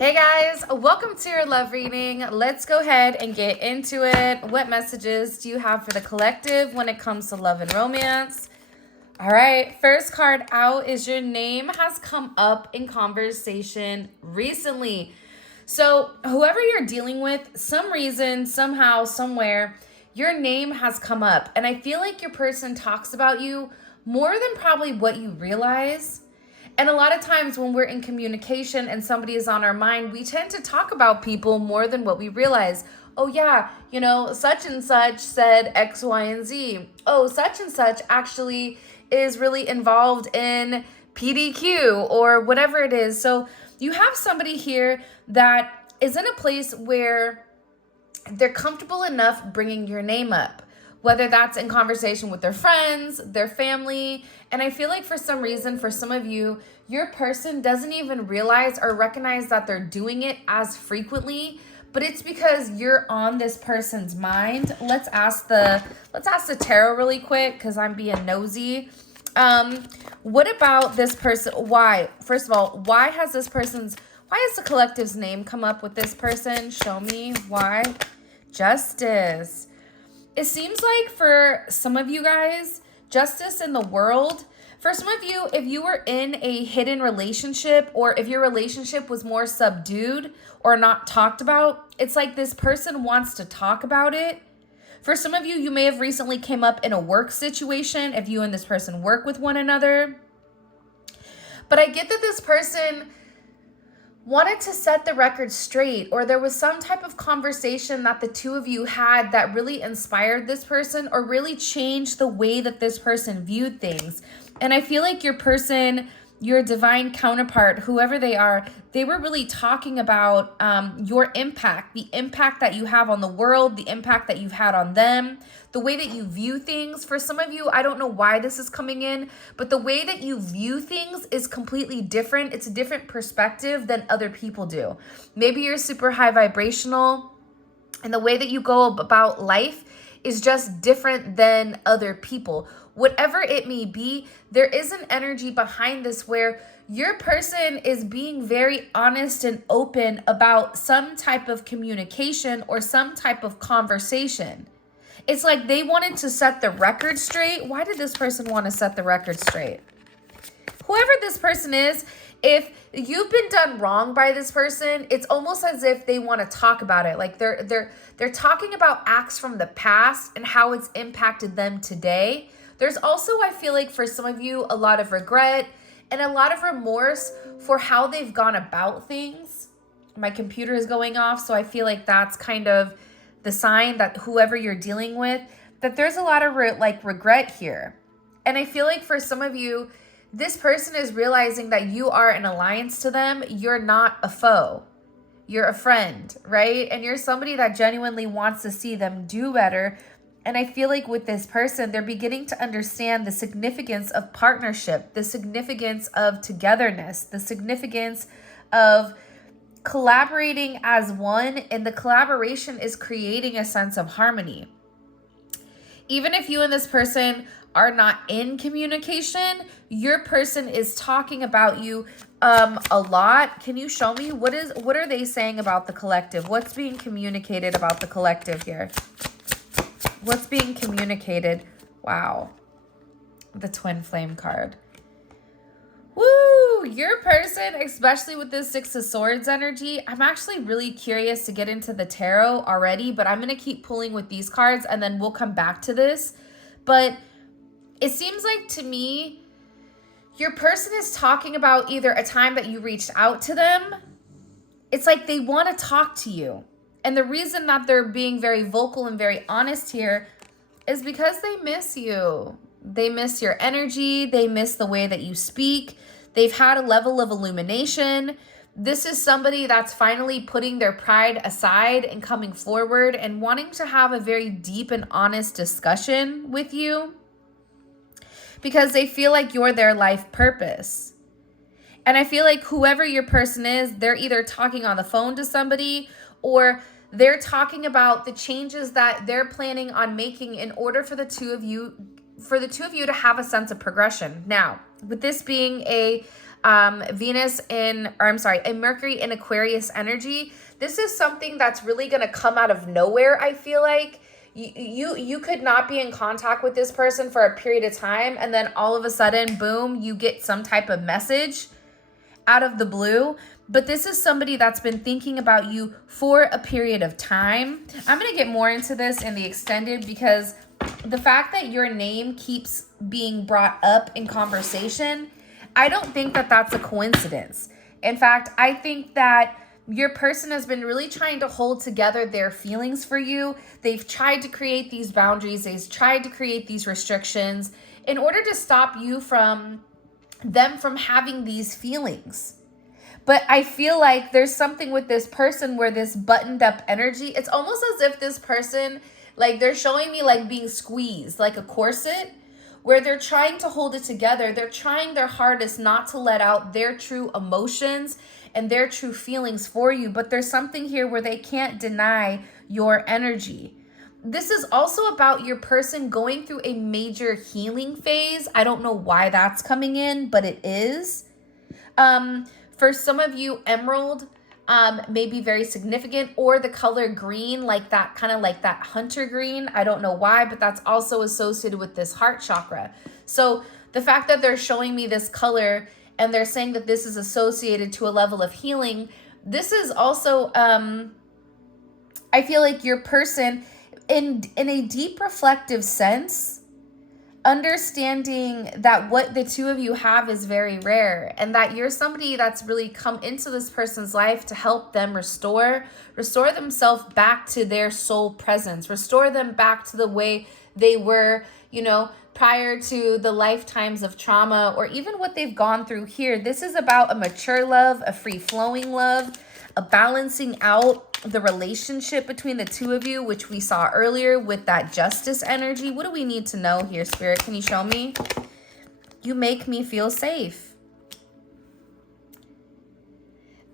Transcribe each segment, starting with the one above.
Hey guys, welcome to your love reading. Let's go ahead and get into it. What messages do you have for the collective when it comes to love and romance? All right, first card out is your name has come up in conversation recently. So whoever you're dealing with, some reason, somehow, somewhere, your name has come up. And I feel like your person talks about you more than probably what you realize. And a lot of times when we're in communication and somebody is on our mind, we tend to talk about people more than what we realize. Oh yeah, such and such said X, Y, and Z. Oh, such and such actually is really involved in PDQ or whatever it is. So you have somebody here that is in a place where they're comfortable enough bringing your name up, whether that's in conversation with their friends, their family. And I feel like for some reason, for some of you, your person doesn't even realize or recognize that they're doing it as frequently, but it's because you're on this person's mind. Let's ask the tarot really quick because I'm being nosy. What about this person? Why? First of all, why has the collective's name come up with this person? Show me why. Justice. It seems like for some of you guys, justice in the world. For some of you, if you were in a hidden relationship or if your relationship was more subdued or not talked about, it's like this person wants to talk about it. For some of you, you may have recently came up in a work situation if you and this person work with one another. But I get that this person wanted to set the record straight, or there was some type of conversation that the two of you had that really inspired this person or really changed the way that this person viewed things. And I feel like your person, your divine counterpart, whoever they are, they were really talking about your impact, the impact that you have on the world, the impact that you've had on them, the way that you view things. For some of you, I don't know why this is coming in, but the way that you view things is completely different. It's a different perspective than other people do. Maybe you're super high vibrational, and the way that you go about life is just different than other people. Whatever it may be, there is an energy behind this where your person is being very honest and open about some type of communication or some type of conversation. It's like they wanted to set the record straight. Why did this person want to set the record straight? Whoever this person is, if you've been done wrong by this person, it's almost as if they want to talk about it. Like they're talking about acts from the past and how it's impacted them today. There's also, I feel like for some of you, a lot of regret and a lot of remorse for how they've gone about things. My computer is going off, so I feel like that's kind of the sign that whoever you're dealing with, that there's a lot of regret here. And I feel like for some of you, this person is realizing that you are an alliance to them. You're not a foe. You're a friend, right? And you're somebody that genuinely wants to see them do better. And I feel like with this person, they're beginning to understand the significance of partnership, the significance of togetherness, the significance of collaborating as one, and the collaboration is creating a sense of harmony. Even if you and this person are not in communication, your person is talking about you a lot. Can you show me what are they saying about the collective? What's being communicated about the collective here? What's being communicated? Wow. The TwinFlame card. Woo! Your person, especially with this Six of Swords energy, I'm actually really curious to get into the tarot already, but I'm going to keep pulling with these cards and then we'll come back to this. But it seems like to me, your person is talking about either a time that you reached out to them. It's like they want to talk to you. And the reason that they're being very vocal and very honest here is because they miss you. They miss your energy. They miss the way that you speak. They've had a level of illumination. This is somebody that's finally putting their pride aside and coming forward and wanting to have a very deep and honest discussion with you because they feel like you're their life purpose. And I feel like whoever your person is, they're either talking on the phone to somebody or they're talking about the changes that they're planning on making in order for the two of you to have a sense of progression. Now, with this being a a Mercury in Aquarius energy. This is something that's really going to come out of nowhere, I feel like. You could not be in contact with this person for a period of time, and then all of a sudden, boom, you get some type of message out of the blue. But this is somebody that's been thinking about you for a period of time. I'm going to get more into this in the extended, because the fact that your name keeps being brought up in conversation, I don't think that that's a coincidence. In fact, I think that your person has been really trying to hold together their feelings for you. They've tried to create these boundaries. They've tried to create these restrictions in order to stop you from them from having these feelings. But I feel like there's something with this person where this buttoned up energy, it's almost as if this person, like, they're showing me like being squeezed, like a corset, where they're trying to hold it together. They're trying their hardest not to let out their true emotions and their true feelings for you. But there's something here where they can't deny your energy. This is also about your person going through a major healing phase. I don't know why that's coming in, but it is. For some of you, emerald may be very significant, or the color green, like that kind of like that hunter green. I don't know why, but that's also associated with this heart chakra. So the fact that they're showing me this color and they're saying that this is associated to a level of healing, this is also, I feel like your person, in a deep reflective sense, understanding that what the two of you have is very rare, and that you're somebody that's really come into this person's life to help them restore themselves back to their soul presence, restore them back to the way they were, prior to the lifetimes of trauma or even what they've gone through here. This is about a mature love, a free-flowing love, a balancing out the relationship between the two of you, which we saw earlier with that justice energy. What do we need to know here, Spirit? Can you show me? You make me feel safe.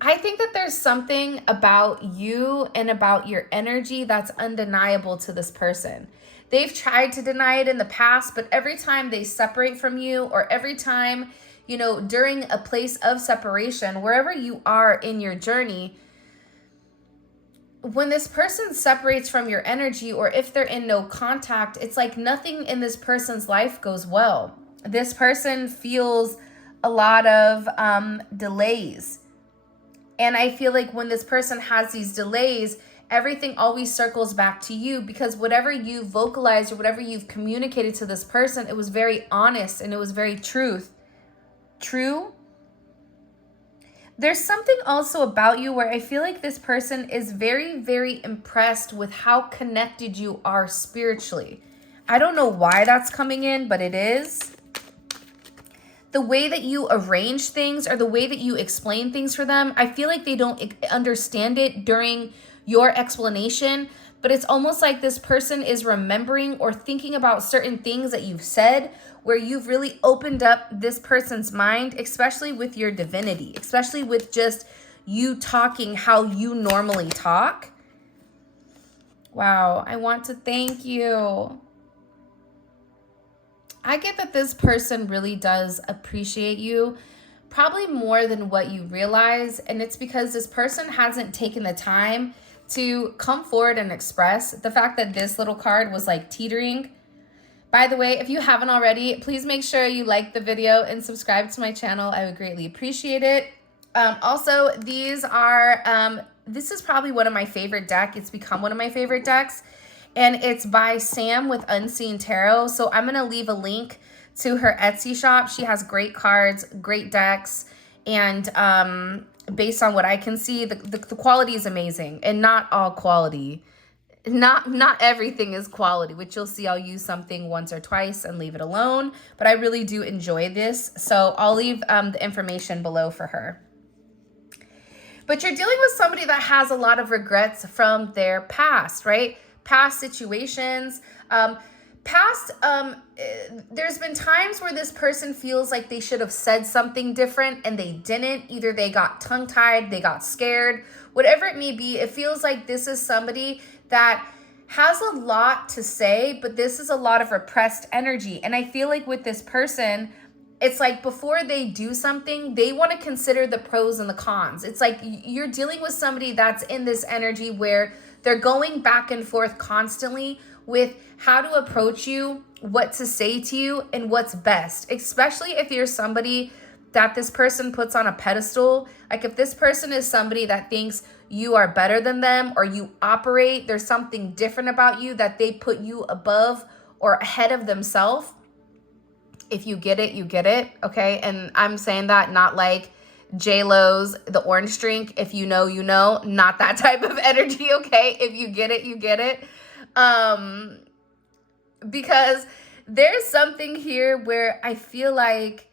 I think that there's something about you and about your energy that's undeniable to this person. They've tried to deny it in the past, but every time they separate from you, or every time, during a place of separation, wherever you are in your journey, when this person separates from your energy, or if they're in no contact, it's like nothing in this person's life goes well. This person feels a lot of delays. And I feel like when this person has these delays, everything always circles back to you, because whatever you vocalized or whatever you've communicated to this person, it was very honest and it was very true. There's something also about you where I feel like this person is very, very impressed with how connected you are spiritually. I don't know why that's coming in, but it is. The way that you arrange things, or the way that you explain things for them, I feel like they don't understand it during your explanation, but it's almost like this person is remembering or thinking about certain things that you've said, where you've really opened up this person's mind, especially with your divinity, especially with just you talking how you normally talk. Wow, I want to thank you. I get that this person really does appreciate you, probably more than what you realize, and it's because this person hasn't taken the time to come forward and express the fact that this little card was like teetering. By the way, if you haven't already, please make sure you like the video and subscribe to my channel. I would greatly appreciate it. Also, this is probably one of my favorite decks. It's become one of my favorite decks, and it's by Sam with Unseen Tarot. So I'm going to leave a link to her Etsy shop. She has great cards, great decks, and based on what I can see, the quality is amazing, and not all quality. Not everything is quality, which you'll see. I'll use something once or twice and leave it alone, but I really do enjoy this. So I'll leave the information below for her. But you're dealing with somebody that has a lot of regrets from their past, right? Past situations, there's been times where this person feels like they should have said something different and they didn't. Either they got tongue-tied, they got scared, whatever it may be. It feels like this is somebody that has a lot to say, but this is a lot of repressed energy. And I feel like with this person, it's like before they do something, they want to consider the pros and the cons. It's like you're dealing with somebody that's in this energy where they're going back and forth constantly with how to approach you, what to say to you, and what's best, especially if you're somebody that this person puts on a pedestal. Like if this person is somebody that thinks you are better than them, or you operate, there's something different about you that they put you above or ahead of themselves. If you get it, you get it, okay? And I'm saying that not like J-Lo's The Orange Drink. If you know, you know. Not that type of energy, okay? If you get it, you get it. Because there's something here where I feel like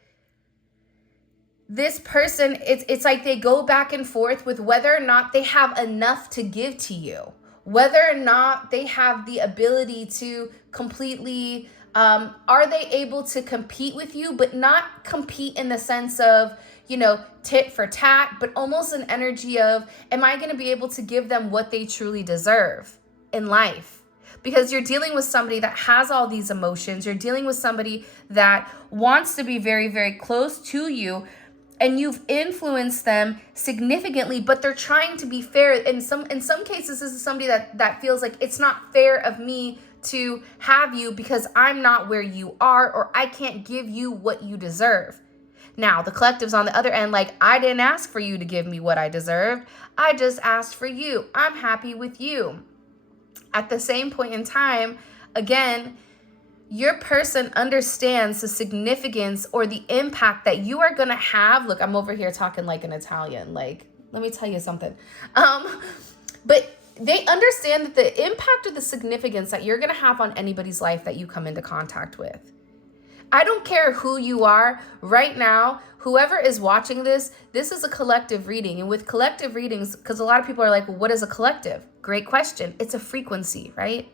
this person, it's like they go back and forth with whether or not they have enough to give to you, whether or not they have the ability to completely, are they able to compete with you, but not compete in the sense of, you know, tit for tat, but almost an energy of, am I going to be able to give them what they truly deserve in life? Because you're dealing with somebody that has all these emotions. You're dealing with somebody that wants to be very, very close to you, and you've influenced them significantly, but they're trying to be fair. In some cases, this is somebody that feels like it's not fair of me to have you because I'm not where you are, or I can't give you what you deserve. Now, the collective's on the other end, like, I didn't ask for you to give me what I deserved. I just asked for you. I'm happy with you. At the same point in time, again, your person understands the significance or the impact that you are going to have. Look, I'm over here talking like an Italian. Like, let me tell you something. But they understand that the impact or the significance that you're going to have on anybody's life that you come into contact with. I don't care who you are right now. Whoever is watching this is a collective reading. And with collective readings, because a lot of people are like, well, what is a collective? Great question. It's a frequency, right?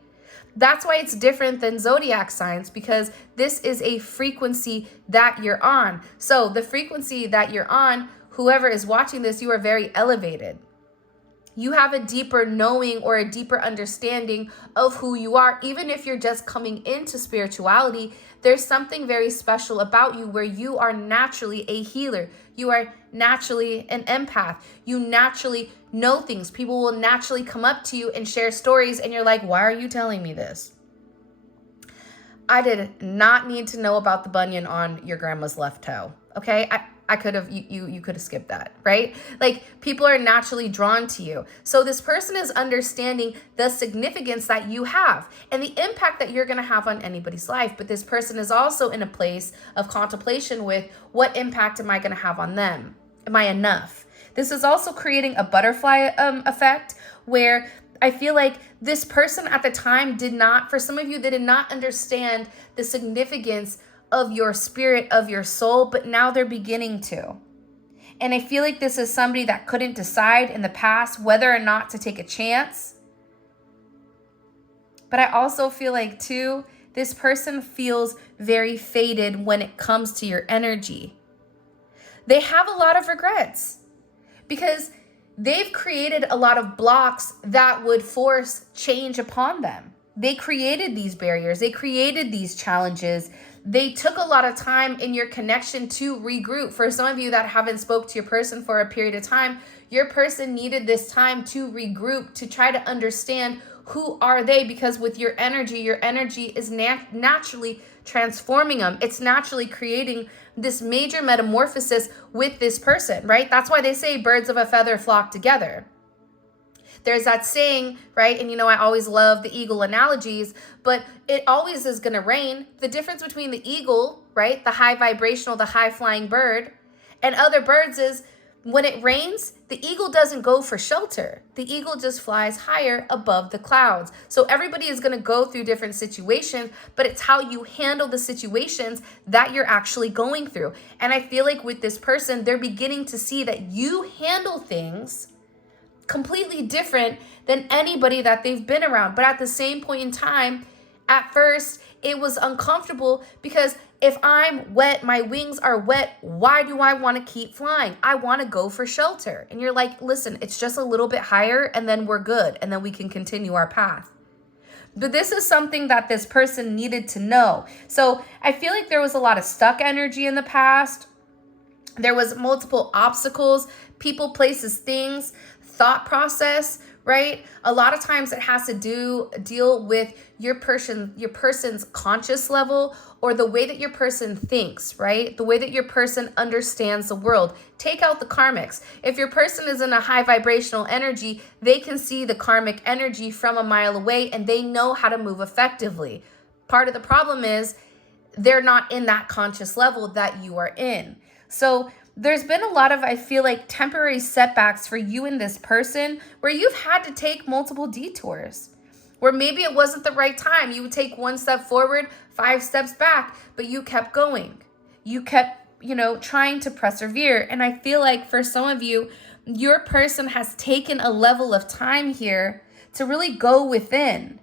That's why it's different than zodiac signs, because this is a frequency that you're on. So the frequency that you're on, whoever is watching this, you are very elevated. You have a deeper knowing or a deeper understanding of who you are. Even if you're just coming into spirituality, there's something very special about you where you are naturally a healer. You are naturally an empath. You naturally know things. People will naturally come up to you and share stories, and you're like, why are you telling me this? I did not need to know about the bunion on your grandma's left toe, okay? I could have, you could have skipped that, right? Like, people are naturally drawn to you. So this person is understanding the significance that you have and the impact that you're going to have on anybody's life. But this person is also in a place of contemplation with, what impact am I going to have on them? Am I enough? This is also creating a butterfly effect where I feel like this person at the time did not, for some of you, they did not understand the significance of your spirit, of your soul, but now they're beginning to. And I feel like this is somebody that couldn't decide in the past whether or not to take a chance. But I also feel like, too, this person feels very faded when it comes to your energy. They have a lot of regrets because they've created a lot of blocks that would force change upon them. They created these barriers. They created these challenges. They took a lot of time in your connection to regroup. For some of you that haven't spoke to your person for a period of time, your person needed this time to regroup, to try to understand who are they, because with your energy is naturally transforming them. It's naturally creating this major metamorphosis with this person, right? That's why they say birds of a feather flock together. There's that saying, right? And you know, I always love the eagle analogies, but it always is going to rain. The difference between the eagle, right, the high vibrational, the high flying bird, and other birds is when it rains, the eagle doesn't go for shelter. The eagle just flies higher above the clouds. So everybody is going to go through different situations, but it's how you handle the situations that you're actually going through. And I feel like with this person, they're beginning to see that you handle things completely different than anybody that they've been around. But at the same point in time, at first, it was uncomfortable because if I'm wet, my wings are wet, why do I want to keep flying? I want to go for shelter. And you're like, listen, it's just a little bit higher and then we're good. And then we can continue our path. But this is something that this person needed to know. So I feel like there was a lot of stuck energy in the past. There was multiple obstacles, people, places, things, thought process, right? A lot of times it has to deal with your person's conscious level, or the way that your person thinks, right? The way that your person understands the world. Take out the karmics. If your person is in a high vibrational energy, they can see the karmic energy from a mile away and they know how to move effectively. Part of the problem is they're not in that conscious level that you are in. So there's been a lot of, I feel like, temporary setbacks for you and this person where you've had to take multiple detours, where maybe it wasn't the right time. You would take one step forward, 5 steps back, but you kept going. You kept, trying to persevere. And I feel like for some of you, your person has taken a level of time here to really go within,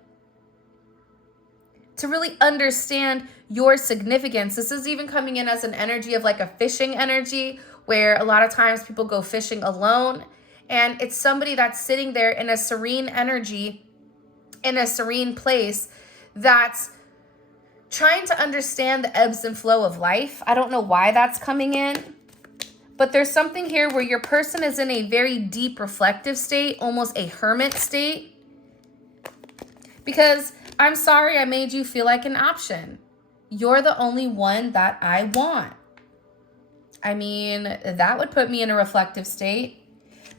to really understand your significance. This is even coming in as an energy of like a fishing energy, where a lot of times people go fishing alone, and it's somebody that's sitting there in a serene energy, in a serene place, that's trying to understand the ebbs and flow of life. I don't know why that's coming in, but there's something here where your person is in a very deep reflective state, almost a hermit state, because I'm sorry I made you feel like an option. You're the only one that I want. I mean, that would put me in a reflective state.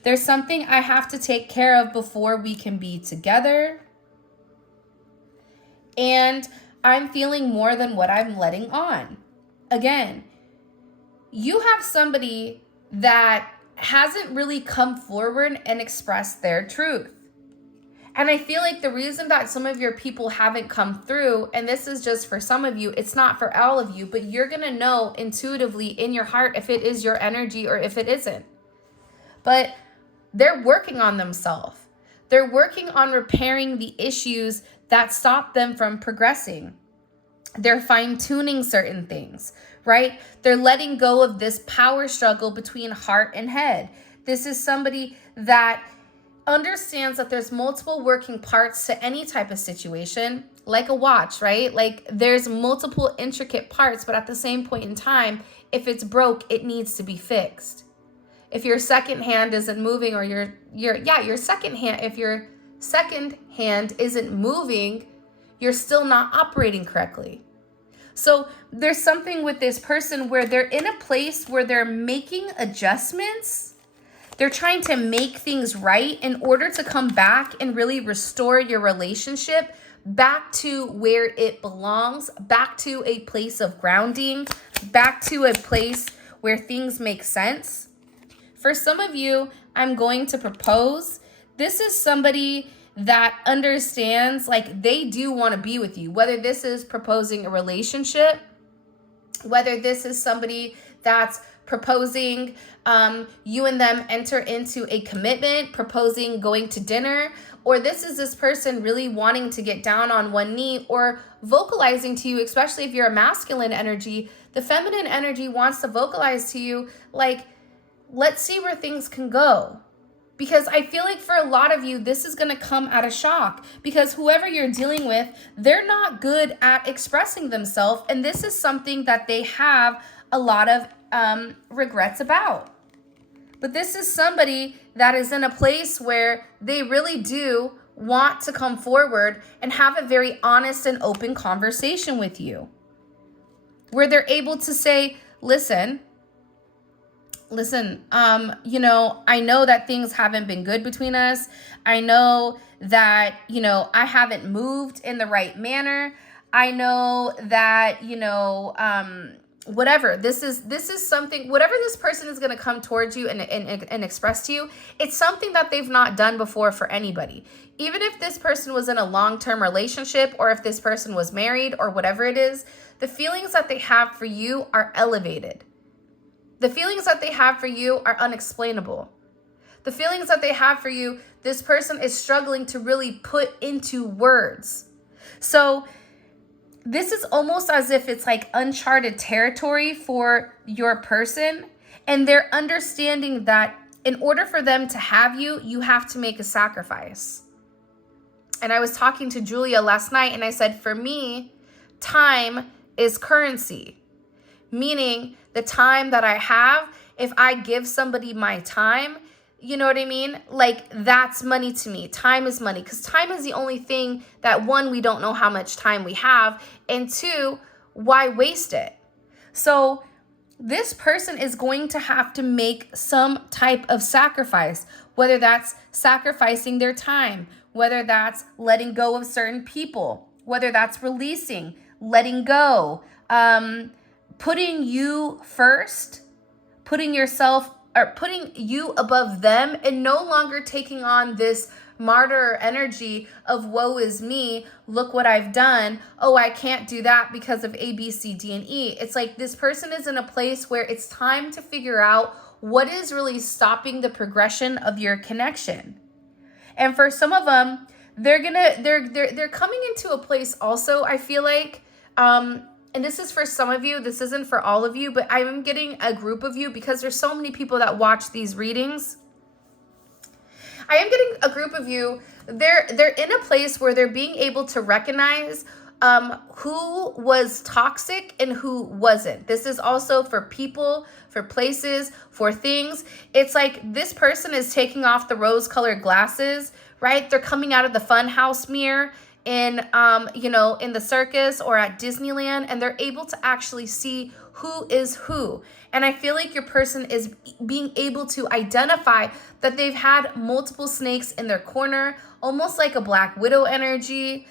There's something I have to take care of before we can be together. And I'm feeling more than what I'm letting on. Again, you have somebody that hasn't really come forward and expressed their truth. And I feel like the reason that some of your people haven't come through, and this is just for some of you, it's not for all of you, but you're going to know intuitively in your heart if it is your energy or if it isn't. But they're working on themselves. They're working on repairing the issues that stop them from progressing. They're fine-tuning certain things, right? They're letting go of this power struggle between heart and head. This is somebody that understands that there's multiple working parts to any type of situation, like a watch, right? Like there's multiple intricate parts, but at the same point in time, if it's broke, it needs to be fixed. If your second hand isn't moving, or your second hand, if your second hand isn't moving, you're still not operating correctly. So there's something with this person where they're in a place where they're making adjustments. They're trying to make things right in order to come back and really restore your relationship back to where it belongs, back to a place of grounding, back to a place where things make sense. For some of you, I'm going to propose. This is somebody that understands, like, they do want to be with you, whether this is proposing a relationship, whether this is somebody that's proposing you and them enter into a commitment, proposing going to dinner, or this person really wanting to get down on one knee or vocalizing to you, especially if you're a masculine energy. The feminine energy wants to vocalize to you, like, let's see where things can go. Because I feel like for a lot of you, this is going to come at a shock, because whoever you're dealing with, they're not good at expressing themselves. And this is something that they have a lot of regrets about. But this is somebody that is in a place where they really do want to come forward and have a very honest and open conversation with you, where they're able to say, listen, I know that things haven't been good between us. I know that, I haven't moved in the right manner. I know that, whatever, this is something, whatever this person is going to come towards you and express to you, it's something that they've not done before for anybody. Even if this person was in a long-term relationship, or if this person was married, or whatever it is, the feelings that they have for you are elevated. The feelings that they have for you are unexplainable. The feelings that they have for you, this person is struggling to really put into words. So this is almost as if it's like uncharted territory for your person. And they're understanding that in order for them to have you, you have to make a sacrifice. And I was talking to Julia last night, and I said, for me, time is currency. Meaning the time that I have, if I give somebody my time, you know what I mean? Like, that's money to me. Time is money, because time is the only thing that, one, we don't know how much time we have, and two, why waste it? So this person is going to have to make some type of sacrifice, whether that's sacrificing their time, whether that's letting go of certain people, whether that's releasing, letting go, putting you first, putting yourself, or putting you above them, and no longer taking on this martyr energy of woe is me, look what I've done, oh, I can't do that because of A, B, C, D, and E. It's like this person is in a place where it's time to figure out what is really stopping the progression of your connection. And for some of them, they're coming into a place also, I feel like, and this is for some of you, this isn't for all of you, but I'm getting a group of you because there's so many people that watch these readings. I am getting a group of you, they're in a place where they're being able to recognize who was toxic and who wasn't. This is also for people, for places, for things. It's like this person is taking off the rose-colored glasses, right? They're coming out of the funhouse mirror in, in the circus or at Disneyland, and they're able to actually see who is who. And I feel like your person is being able to identify that they've had multiple snakes in their corner, almost like a Black Widow energy,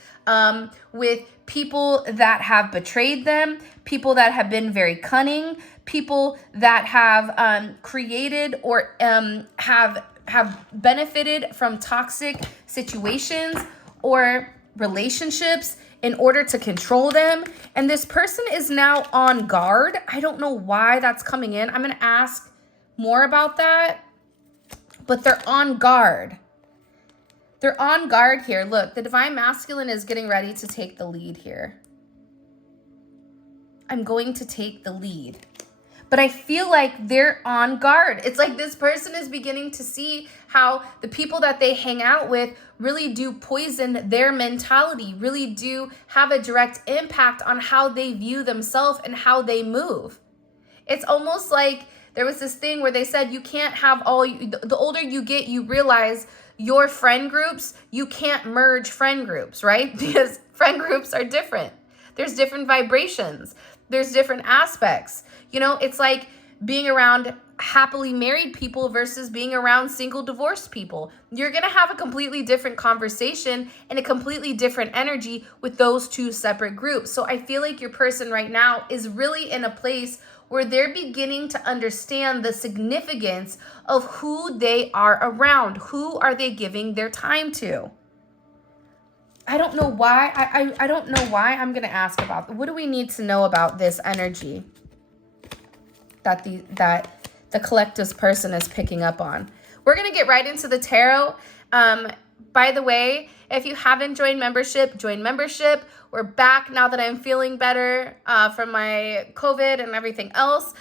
with people that have betrayed them, people that have been very cunning, people that have created or have benefited from toxic situations or relationships in order to control them. And this person is now on guard. I don't know why that's coming in. I'm going to ask more about that, but they're on guard. They're on guard here. Look, the Divine Masculine is getting ready to take the lead here. I'm going to take the lead. But I feel like they're on guard. It's like this person is beginning to see how the people that they hang out with really do poison their mentality, really do have a direct impact on how they view themselves and how they move. It's almost like there was this thing where they said you can't have the older you get, you realize your friend groups, you can't merge friend groups, right? Because friend groups are different. There's different vibrations. There's different aspects. You know, it's like being around happily married people versus being around single divorced people. You're going to have a completely different conversation and a completely different energy with those two separate groups. So I feel like your person right now is really in a place where they're beginning to understand the significance of who they are around. Who are they giving their time to? I don't know why. I don't know why. I'm going to ask about, what do we need to know about this energy that the collective's person is picking up on? We're going to get right into the tarot. By the way, if you haven't joined membership, join membership. We're back now that I'm feeling better from my COVID and everything else.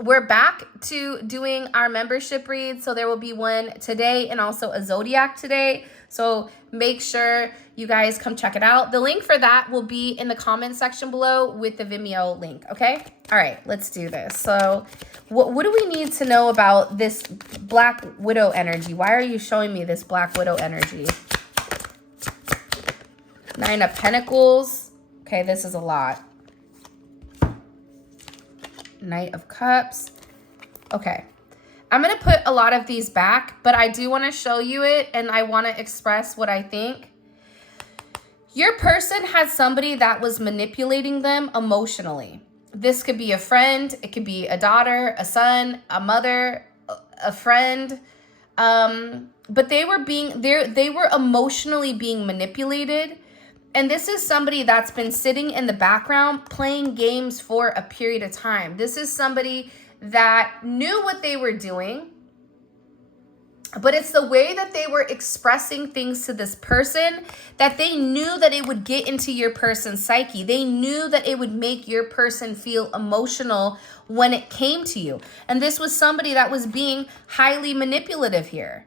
We're back to doing our membership reads. So there will be one today and also a Zodiac today. So make sure you guys come check it out. The link for that will be in the comment section below with the Vimeo link, okay? All right, let's do this. So what do we need to know about this Black Widow energy? Why are you showing me this Black Widow energy? Nine of Pentacles. Okay, this is a lot. Knight of Cups. Okay. I'm going to put a lot of these back, but I do want to show you it, and I want to express what I think. Your person had somebody that was manipulating them emotionally. This could be a friend. It could be a daughter, a son, a mother, a friend. But they were emotionally being manipulated. And this is somebody that's been sitting in the background playing games for a period of time. This is somebody that knew what they were doing, but it's the way that they were expressing things to this person that they knew that it would get into your person's psyche. They knew that it would make your person feel emotional when it came to you. And this was somebody that was being highly manipulative here.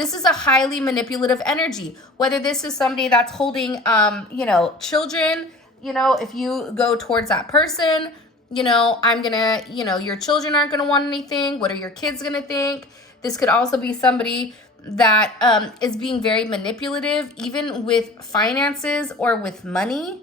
This is a highly manipulative energy. Whether this is somebody that's holding, you know, children, you know, if you go towards that person, you know, I'm going to, you know, your children aren't going to want anything. What are your kids going to think? This could also be somebody that is being very manipulative, even with finances or with money.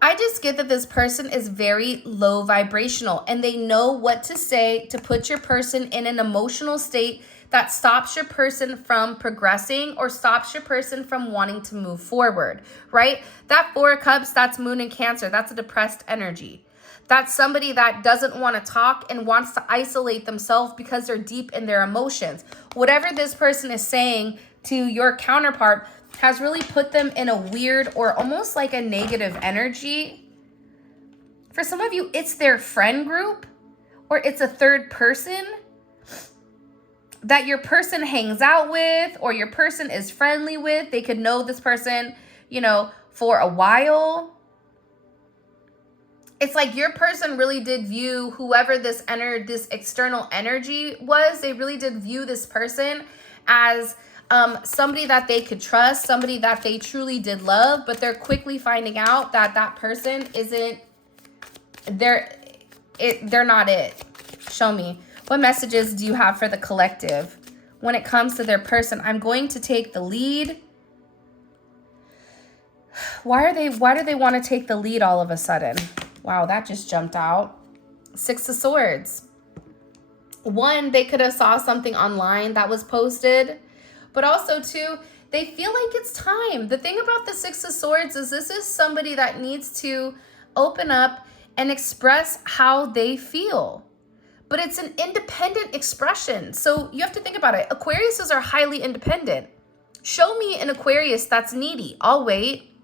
I just get that this person is very low vibrational and they know what to say to put your person in an emotional state that stops your person from progressing or stops your person from wanting to move forward, right? That Four of Cups, that's Moon and Cancer. That's a depressed energy. That's somebody that doesn't want to talk and wants to isolate themselves because they're deep in their emotions. Whatever this person is saying to your counterpart has really put them in a weird or almost like a negative energy. For some of you, it's their friend group or it's a third person that your person hangs out with or your person is friendly with. They could know this person, you know, for a while. It's like your person really did view whoever this external energy was. They really did view this person as somebody that they could trust, somebody that they truly did love, but they're quickly finding out that that person isn't, they're not it. Show me. What messages do you have for the collective when it comes to their person? I'm going to take the lead. Why do they want to take the lead all of a sudden? Wow, that just jumped out. Six of Swords. One, they could have saw something online that was posted. But also, two, they feel like it's time. The thing about the Six of Swords is this is somebody that needs to open up and express how they feel. But it's an independent expression. So you have to think about it. Aquariuses are highly independent. Show me an Aquarius that's needy. I'll wait.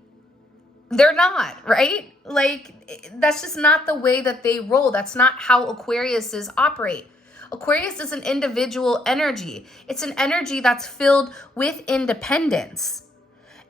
They're not, right? Like, that's just not the way that they roll. That's not how Aquariuses operate. Aquarius is an individual energy. It's an energy that's filled with independence.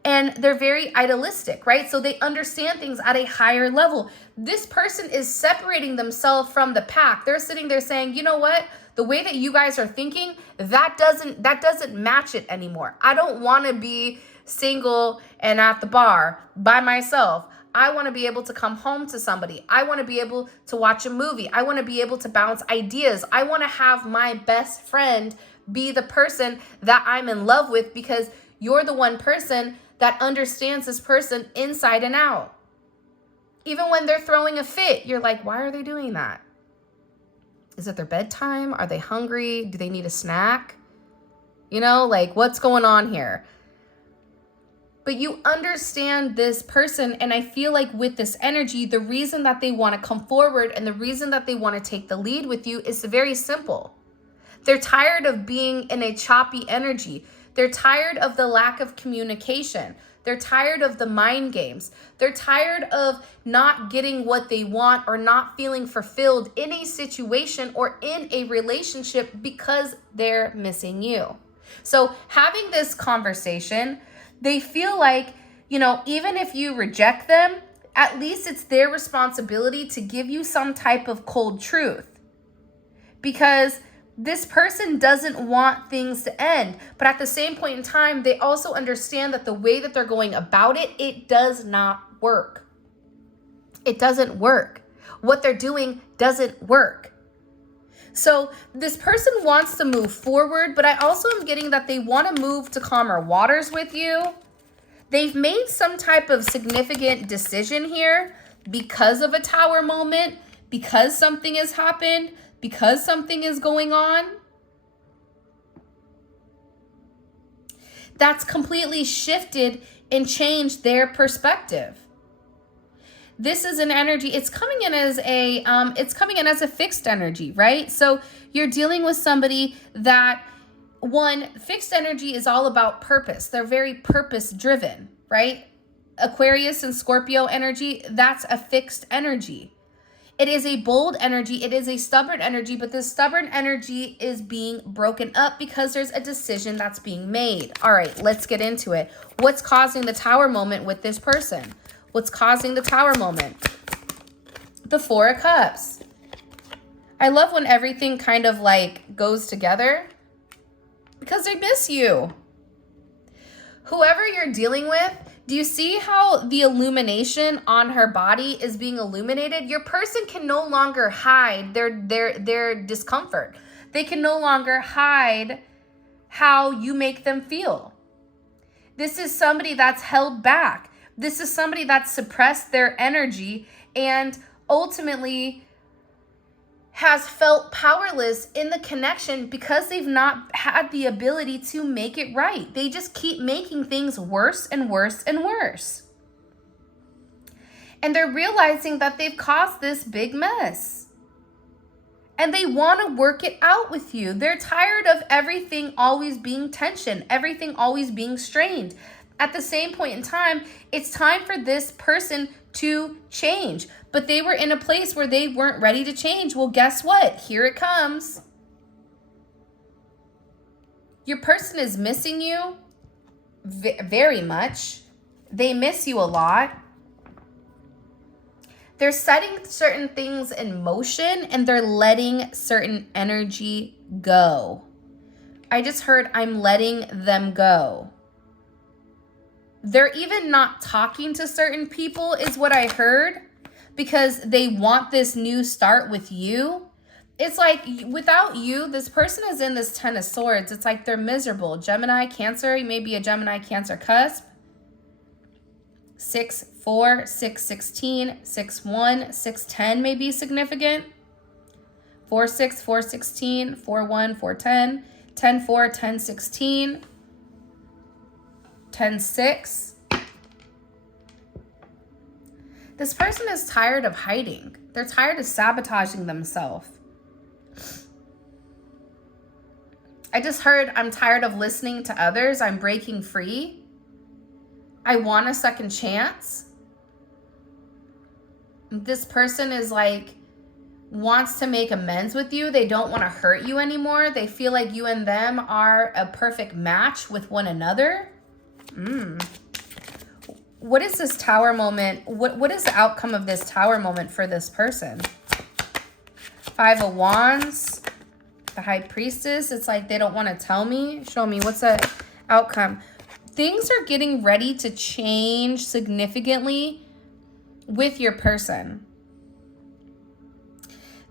And they're very idealistic, right? So they understand things at a higher level. This person is separating themselves from the pack. They're sitting there saying, you know what? The way that you guys are thinking, that doesn't match it anymore. I don't want to be single and at the bar by myself. I want to be able to come home to somebody. I want to be able to watch a movie. I want to be able to bounce ideas. I want to have my best friend be the person that I'm in love with because you're the one person that understands this person inside and out. Even when they're throwing a fit, you're like, why are they doing that? Is it their bedtime? Are they hungry? Do they need a snack? You know, like what's going on here? But you understand this person, and I feel like with this energy, the reason that they want to come forward and the reason that they want to take the lead with you is very simple. They're tired of being in a choppy energy. They're tired of the lack of communication. They're tired of the mind games. They're tired of not getting what they want or not feeling fulfilled in a situation or in a relationship because they're missing you. So having this conversation, they feel like, you know, even if you reject them, at least it's their responsibility to give you some type of cold truth. Because this person doesn't want things to end. But at the same point in time, they also understand that the way that they're going about it, it does not work. It doesn't work. What they're doing doesn't work. So this person wants to move forward, but I also am getting that they want to move to calmer waters with you. They've made some type of significant decision here because of a Tower moment, because something has happened, because something is going on. That's completely shifted and changed their perspective. This is an energy, it's coming in as a fixed energy, right? So you're dealing with somebody that, one, fixed energy is all about purpose. They're very purpose driven, right? Aquarius and Scorpio energy, that's a fixed energy. It is a bold energy. It is a stubborn energy, but this stubborn energy is being broken up because there's a decision that's being made. All right, let's get into it. What's causing the Tower moment with this person? What's causing the Tower moment? The Four of Cups. I love when everything kind of like goes together. because they miss you. Whoever you're dealing with, do you see how the illumination on her body is being illuminated? Your person can no longer hide their discomfort. They can no longer hide how you make them feel. This is somebody that's held back. This is somebody that's suppressed their energy and ultimately has felt powerless in the connection because they've not had the ability to make it right. They just keep making things worse and worse and worse. And they're realizing that they've caused this big mess. And they want to work it out with you. They're tired of everything always being tension, everything always being strained. At the same point in time, it's time for this person to change. But they were in a place where they weren't ready to change. Well, guess what? Here it comes. Your person is missing you very much. They miss you a lot. They're setting certain things in motion and they're letting certain energy go. I just heard I'm letting them go. They're even not talking to certain people is what I heard because they want this new start with you. It's like without you, this person is in this 10 of swords. It's like they're miserable. Gemini, Cancer, you may be a Gemini, Cancer cusp. 6-4, 6-16, 6-1, 6-10 may be significant. 4-6, 4-16, 4-1, 4-10, 10-4, 10-16, 10-6. This person is tired of hiding. They're tired of sabotaging themselves. I just heard I'm tired of listening to others. I'm breaking free. I want a second chance. This person is like, wants to make amends with you. They don't want to hurt you anymore. They feel like you and them are a perfect match with one another. What is this tower moment? What is the outcome of this tower moment for this person? 5 of Wands, the High Priestess. It's like they don't want to tell me. Show me, what's the outcome? Things are getting ready to change significantly with your person.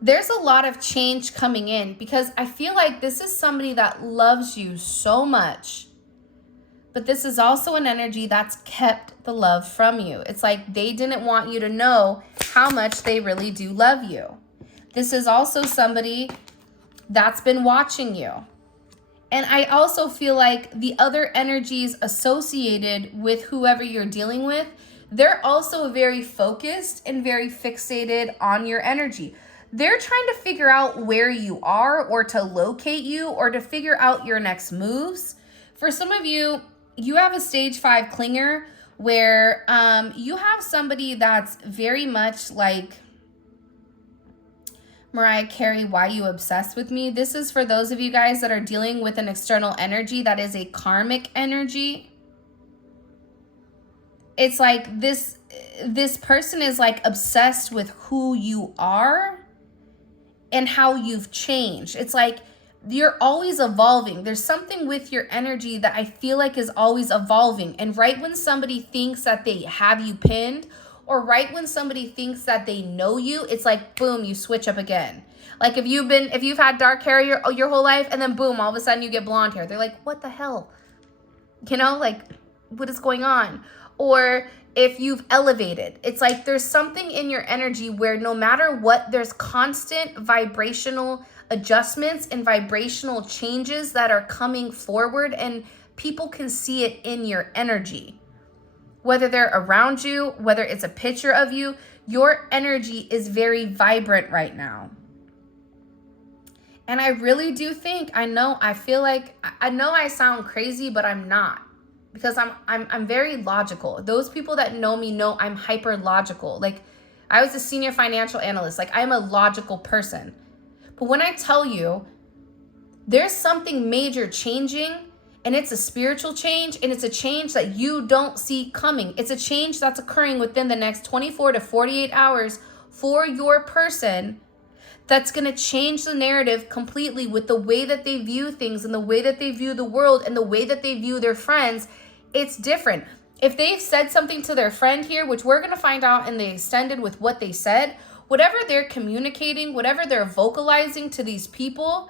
There's a lot of change coming in because I feel like this is somebody that loves you so much. But this is also an energy that's kept the love from you. It's like they didn't want you to know how much they really do love you. This is also somebody that's been watching you. And I also feel like the other energies associated with whoever you're dealing with, they're also very focused and very fixated on your energy. They're trying to figure out where you are or to locate you or to figure out your next moves. For some of you, you have a stage 5 clinger where you have somebody that's very much like Mariah Carey, Why You Obsessed With Me. This is for those of you guys that are dealing with an external energy that is a karmic energy. It's like this person is like obsessed with who you are and how you've changed. It's like you're always evolving. There's something with your energy that I feel like is always evolving. And right when somebody thinks that they have you pinned, or right when somebody thinks that they know you, it's like, boom, you switch up again. Like if you've had dark hair your whole life and then boom, all of a sudden you get blonde hair. They're like, what the hell? You know, like what is going on? Or if you've elevated, it's like there's something in your energy where no matter what, there's constant vibrational adjustments and vibrational changes that are coming forward and people can see it in your energy. Whether they're around you, whether it's a picture of you, your energy is very vibrant right now. And I really do think, I know I sound crazy, but I'm not. Because I'm very logical. Those people that know me know I'm hyper logical. Like I was a senior financial analyst. Like I'm a logical person. But when I tell you there's something major changing, and it's a spiritual change, and it's a change that you don't see coming. It's a change that's occurring within the next 24 to 48 hours for your person. that's going to change the narrative completely with the way that they view things and the way that they view the world and the way that they view their friends. It's different. If they've said something to their friend here, which we're going to find out in the extended with what they said, whatever they're communicating, whatever they're vocalizing to these people,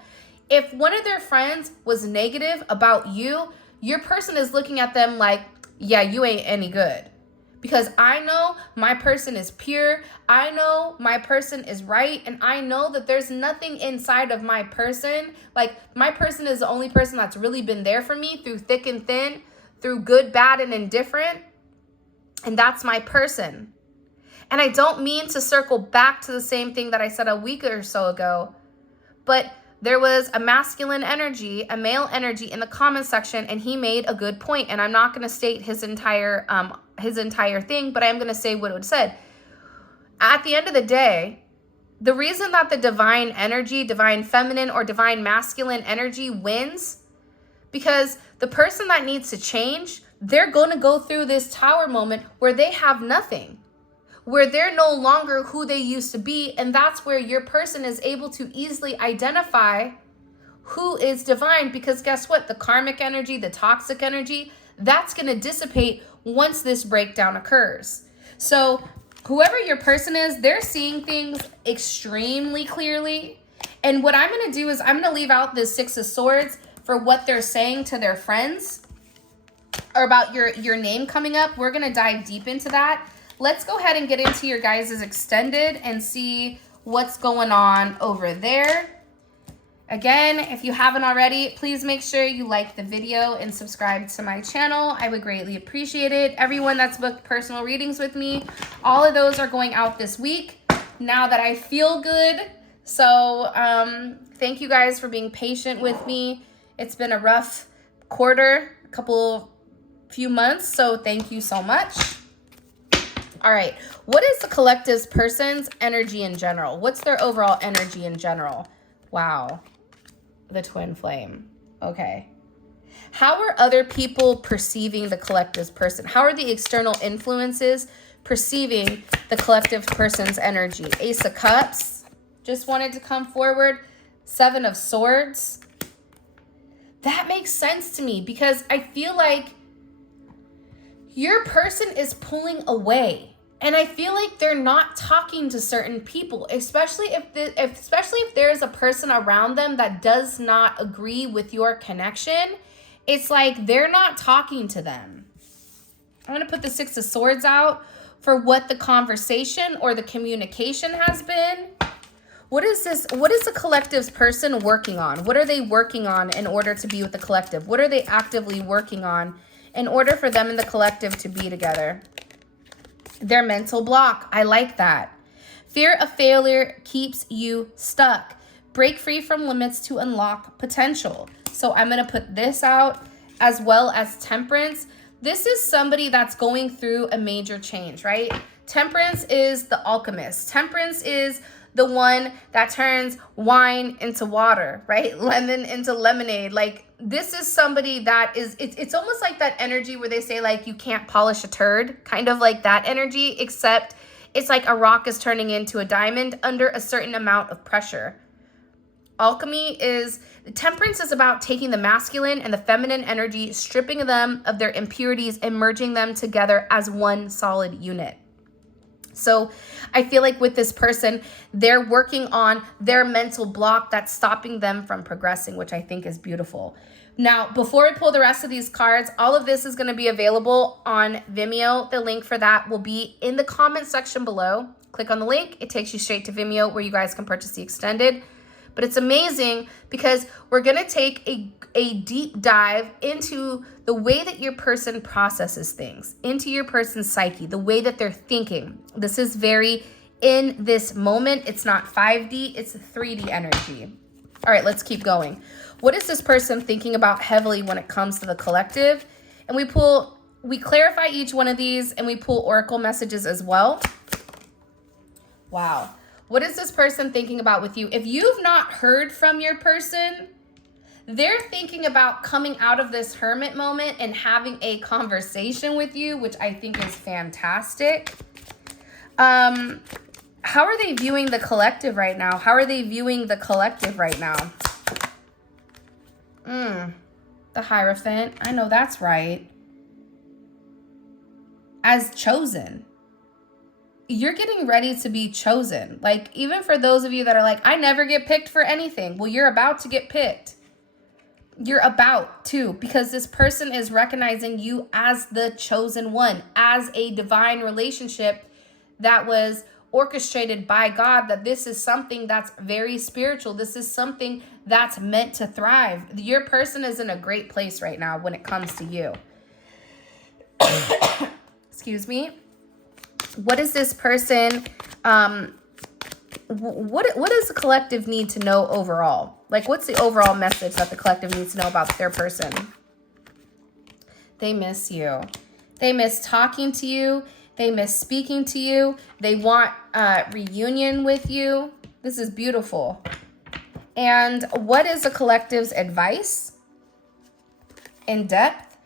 if one of their friends was negative about you, your person is looking at them like, yeah, you ain't any good. Because I know my person is pure, I know my person is right, and I know that there's nothing inside of my person. Like, my person is the only person that's really been there for me through thick and thin, through good, bad, and indifferent. And that's my person. And I don't mean to circle back to the same thing that I said a week or so ago, but there was a masculine energy, a male energy in the comment section, and he made a good point. And I'm not going to state his entire thing, but I am going to say what it said. At the end of the day, the reason that the divine energy, divine feminine or divine masculine energy wins, because the person that needs to change, they're going to go through this tower moment where they have nothing, where they're no longer who they used to be. And that's where your person is able to easily identify who is divine, because guess what? The karmic energy, the toxic energy, that's going to dissipate once this breakdown occurs. So whoever your person is, they're seeing things extremely clearly. And what I'm going to do is I'm going to leave out the Six of Swords for what they're saying to their friends or about your name coming up. We're going to dive deep into that. Let's go ahead and get into your guys' extended and see what's going on over there. Again, if you haven't already, please make sure you like the video and subscribe to my channel. I would greatly appreciate it. Everyone that's booked personal readings with me, all of those are going out this week now that I feel good. So thank you guys for being patient with me. It's been a rough quarter, few months, so thank you so much. All right, what is the collective's person's energy in general? What's their overall energy in general? Wow, the twin flame. Okay. How are other people perceiving the collective's person? How are the external influences perceiving the collective person's energy? Ace of Cups just wanted to come forward. Seven of Swords. That makes sense to me because I feel like your person is pulling away. And I feel like they're not talking to certain people, especially if there's a person around them that does not agree with your connection. It's like they're not talking to them. I'm going to put the Six of Swords out for what the conversation or the communication has been. What is this? What is the collective's person working on? What are they working on in order to be with the collective? What are they actively working on in order for them and the collective to be together? Their mental block. I like that. Fear of failure keeps you stuck. Break free from limits to unlock potential. So I'm going to put this out as well as Temperance. This is somebody that's going through a major change, right? Temperance is the alchemist. Temperance is the one that turns wine into water, right? Lemon into lemonade. Like, this is somebody that is, it's almost like that energy where they say like you can't polish a turd, kind of like that energy, except it's like a rock is turning into a diamond under a certain amount of pressure. Temperance is about taking the masculine and the feminine energy, stripping them of their impurities and merging them together as one solid unit. So I feel like with this person, they're working on their mental block that's stopping them from progressing, which I think is beautiful. Now, before we pull the rest of these cards, all of this is going to be available on Vimeo. The link for that will be in the comment section below. Click on the link. It takes you straight to Vimeo where you guys can purchase the extended. But it's amazing because we're going to take a deep dive into the way that your person processes things, into your person's psyche, the way that they're thinking. This is very in this moment. It's not 5D, it's 3D energy. All right, let's keep going. What is this person thinking about heavily when it comes to the collective? And we clarify each one of these and we pull oracle messages as well. Wow. What is this person thinking about with you? If you've not heard from your person, they're thinking about coming out of this hermit moment and having a conversation with you, which I think is fantastic. I How are they viewing the collective right now? How are they viewing the collective right now? The Hierophant. I know that's right. As chosen. You're getting ready to be chosen. Like, even for those of you that are like, I never get picked for anything. Well, you're about to get picked. You're about to, because this person is recognizing you as the chosen one, as a divine relationship that was orchestrated by God, that this is something that's very spiritual. This is something that's meant to thrive. Your person is in a great place right now when it comes to you. Excuse me. What is this person, what does the collective need to know overall? Like, what's the overall message that the collective needs to know about their person? They miss you. They miss talking to you. They miss speaking to you. They want reunion with you. This is beautiful. And what is the collective's advice? In depth,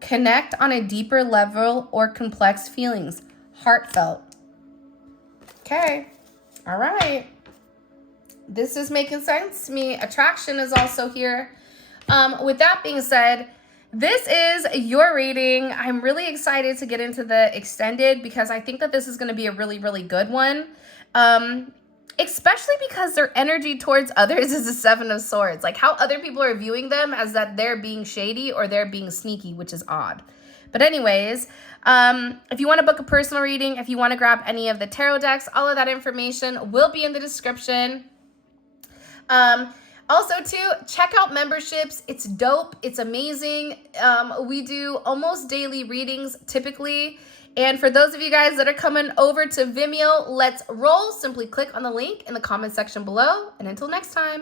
connect on a deeper level or complex feelings. Heartfelt. Okay. All right. This is making sense to me. Attraction is also here. With that being said, this is your reading. I'm really excited to get into the extended because I think that this is going to be a really, really good one. Especially because their energy towards others is the Seven of Swords. Like, how other people are viewing them as that they're being shady or they're being sneaky, which is odd. But anyways, if you want to book a personal reading, if you want to grab any of the tarot decks, all of that information will be in the description. Also, too, check out memberships. It's dope. It's amazing. We do almost daily readings typically. And for those of you guys that are coming over to Vimeo, let's roll. Simply click on the link in the comment section below. And until next time.